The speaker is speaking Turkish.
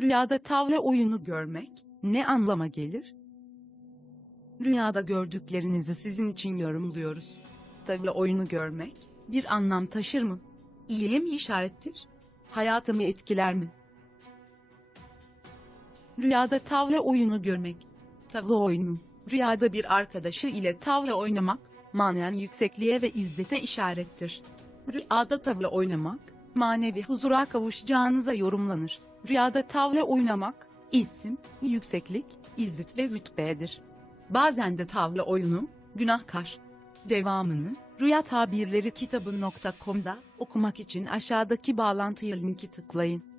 Rüyada tavla oyunu görmek ne anlama gelir? Rüyada gördüklerinizi sizin için yorumluyoruz. Tavla oyunu görmek bir anlam taşır mı? İyiye mi işarettir? Hayatımı etkiler mi? Rüyada tavla oyunu görmek. Tavla oyunu, rüyada bir arkadaşı ile tavla oynamak, manen yüksekliğe ve izzete işarettir. Rüyada tavla oynamak, manevi huzura kavuşacağınıza yorumlanır. Rüyada tavla oynamak, isim, yükseklik, izzet ve rütbedir. Bazen de tavla oyunu, günahkar. Devamını, Rüya Tabirleri kitabı.com'da okumak için aşağıdaki bağlantıya linki tıklayın.